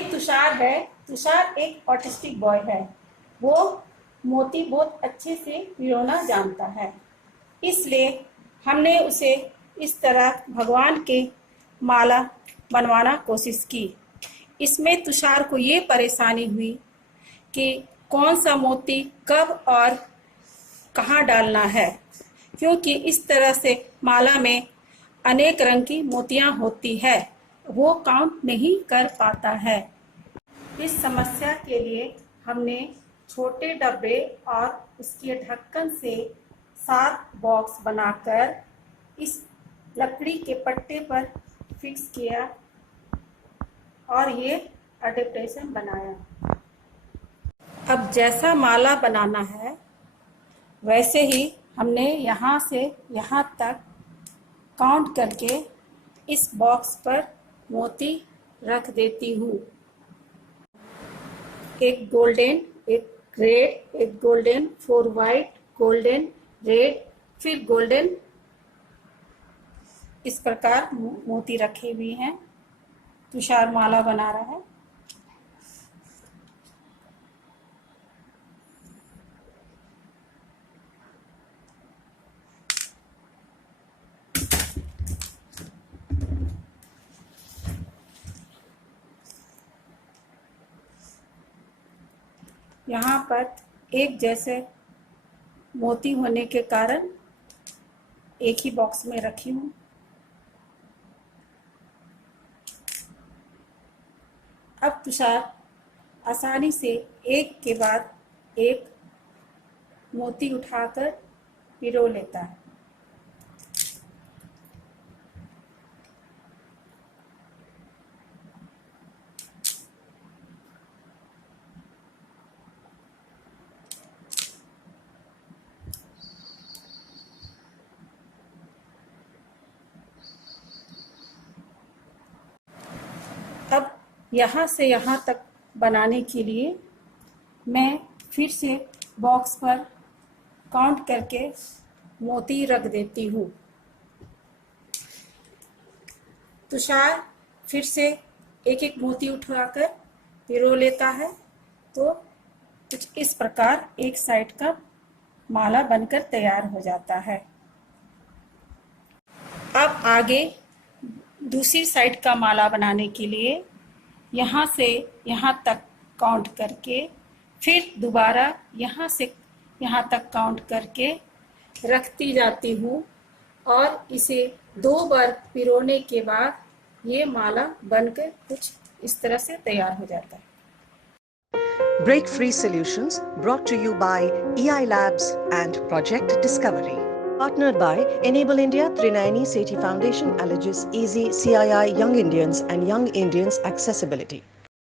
ये तुषार है। तुषार एक ऑटिस्टिक बॉय है। वो मोती बहुत अच्छे से पिरोना जानता है, इसलिए हमने उसे इस तरह भगवान के माला बनवाना कोशिश की। इसमें तुषार को ये परेशानी हुई कि कौन सा मोती कब और कहाँ डालना है, क्योंकि इस तरह से माला में अनेक रंग की मोतियां होती है, वो काउंट नहीं कर पाता है। इस समस्या के लिए हमने छोटे डब्बे और उसके ढक्कन से 7 बॉक्स बनाकर इस लकड़ी के पट्टे पर फिक्स किया और ये अडेप्टेशन बनाया। अब जैसा माला बनाना है वैसे ही हमने यहाँ से यहाँ तक काउंट करके इस बॉक्स पर मोती रख देती हूँ। एक गोल्डन, एक रेड, एक गोल्डन, 4 वाइट, गोल्डन, रेड, फिर गोल्डन, इस प्रकार मोती रखे हुए हैं। तुषार माला बना रहा है। यहाँ पर एक जैसे मोती होने के कारण एक ही बॉक्स में रखी हूँ। अब तुषार आसानी से एक के बाद एक मोती उठाकर पिरो लेता है। अब यहाँ से यहाँ तक बनाने के लिए मैं फिर से बॉक्स पर काउंट करके मोती रख देती हूँ। तुषार फिर से एक एक मोती उठाकर पिरो लेता है, तो कुछ इस प्रकार एक साइड का माला बनकर तैयार हो जाता है। अब आगे दूसरी साइड का माला बनाने के लिए यहाँ से यहाँ तक काउंट करके फिर दोबारा यहाँ से यहाँ तक काउंट करके रखती जाती हूँ और इसे 2 बार पिरोने के बाद ये माला बनकर कुछ इस तरह से तैयार हो जाता है। Break Free Solutions brought to you by EI Labs and Project Discovery. Partnered by Enable India, Trinayani Sethi Foundation, Allergis Easy, CII Young Indians and Young Indians Accessibility.